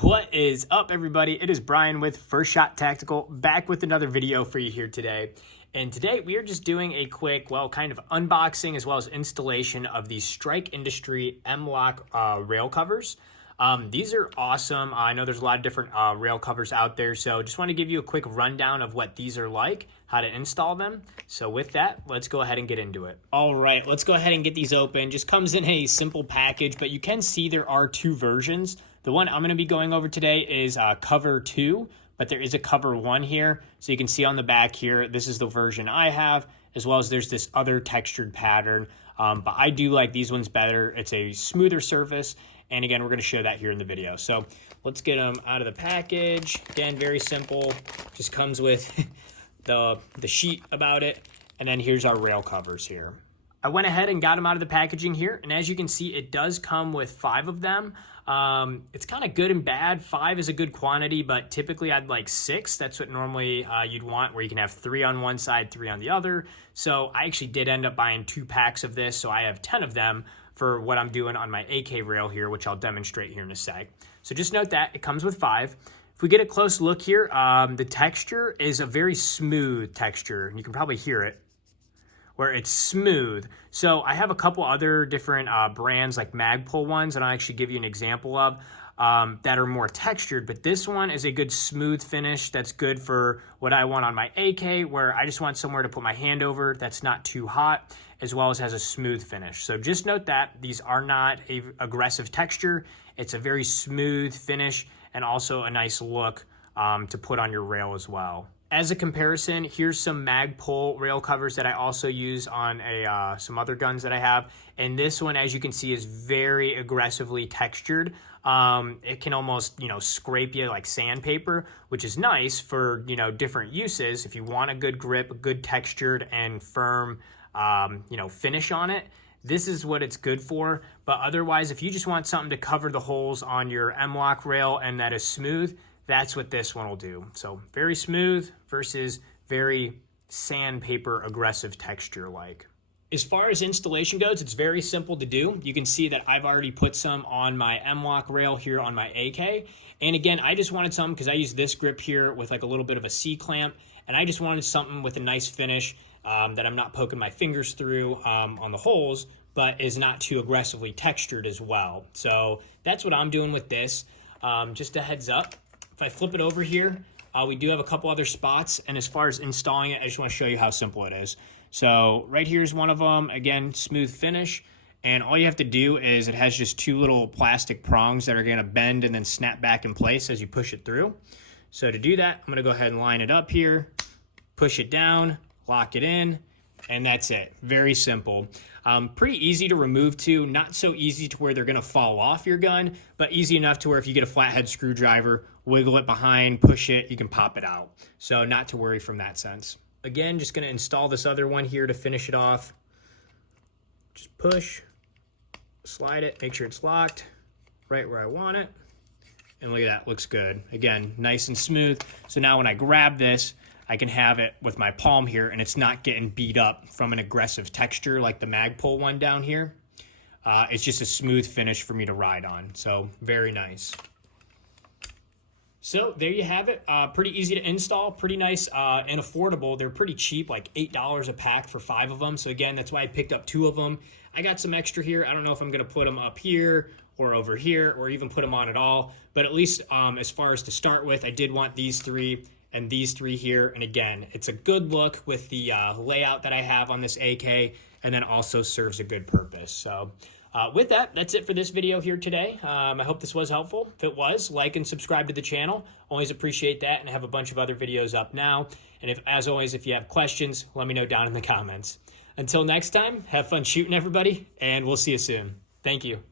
What is up, everybody? It is Brian with First Shot Tactical, back with another video for you here today. And today we are just doing a quick, kind of unboxing as well as installation of the Strike Industries M-Lok rail covers. These are awesome. I know there's a lot of different rail covers out there, so just want to give you a quick rundown of what these are like, how to install them. So with that, let's go ahead and get into it. All right, let's go ahead and get these open. Just comes in a simple package, but you can see there are two versions. The one I'm going to be going over today is cover 2, but there is a cover 1 here. So you can see on the back here, this is the version I have, as well as there's this other textured pattern. But I do like these ones better. It's a smoother surface. And again, we're going to show that here in the video. So let's get them out of the package. Again, very simple. Just comes with the sheet about it. And then here's our rail covers here. I went ahead and got them out of the packaging here. And as you can see, it does come with 5 of them. It's kind of good and bad. 5 is a good quantity, but typically I'd like 6. That's what normally you'd want, where you can have 3 on one side, 3 on the other. So I actually did end up buying 2 packs of this. So I have 10 of them for what I'm doing on my AK rail here, which I'll demonstrate here in a sec. So just note that it comes with 5. If we get a close look here, the texture is a very smooth texture, and you can probably hear it, where it's smooth. So I have a couple other different brands, like Magpul ones, and I'll actually give you an example of, that are more textured, but this one is a good smooth finish that's good for what I want on my AK, where I just want somewhere to put my hand over that's not too hot, as well as has a smooth finish. So just note that these are not a aggressive texture. It's a very smooth finish and also a nice look to put on your rail as well. As a comparison, here's some Magpul rail covers that I also use on some other guns that I have. And this one, as you can see, is very aggressively textured. It can almost, scrape you like sandpaper, which is nice for, different uses. If you want a good grip, a good textured and firm, finish on it, this is what it's good for. But otherwise, if you just want something to cover the holes on your M-Lok rail and that is smooth, that's what this one will do. So very smooth versus very sandpaper aggressive texture like. As far as installation goes, it's very simple to do. You can see that I've already put some on my M-Lok rail here on my AK. And again, I just wanted some because I use this grip here with like a little bit of a C-clamp, and I just wanted something with a nice finish that I'm not poking my fingers through on the holes, but is not too aggressively textured as well. So that's what I'm doing with this. Just a heads up. If I flip it over here, we do have a couple other spots. And as far as installing it, I just want to show you how simple it is. So right here is one of them. Again, smooth finish. And all you have to do is it has just 2 little plastic prongs that are going to bend and then snap back in place as you push it through. So to do that, I'm going to go ahead and line it up here, push it down, lock it in, and that's it. Very simple. Pretty easy to remove too. Not so easy to where they're going to fall off your gun, but easy enough to where if you get a flathead screwdriver, wiggle it behind, push it, you can pop it out. So not to worry from that sense. Again, just going to install this other one here to finish it off. Just push, slide it, make sure it's locked right where I want it. And look at that, looks good. Again, nice and smooth. So now when I grab this, I can have it with my palm here and it's not getting beat up from an aggressive texture like the Magpul one down here. It's just a smooth finish for me to ride on. So very nice. So there you have it. Pretty easy to install, pretty nice and affordable. They're pretty cheap, like $8 a pack for 5 of them. So again, that's why I picked up 2 of them. I got some extra here. I don't know if I'm going to put them up here or over here or even put them on at all. But at least as far as to start with, I did want these 3 and these 3 here. And again, it's a good look with the layout that I have on this AK, and then also serves a good purpose. So with that, that's it for this video here today. I hope this was helpful. If it was, like and subscribe to the channel. Always appreciate that, and I have a bunch of other videos up now. And as always, if you have questions, let me know down in the comments. Until next time, have fun shooting, everybody, and we'll see you soon. Thank you.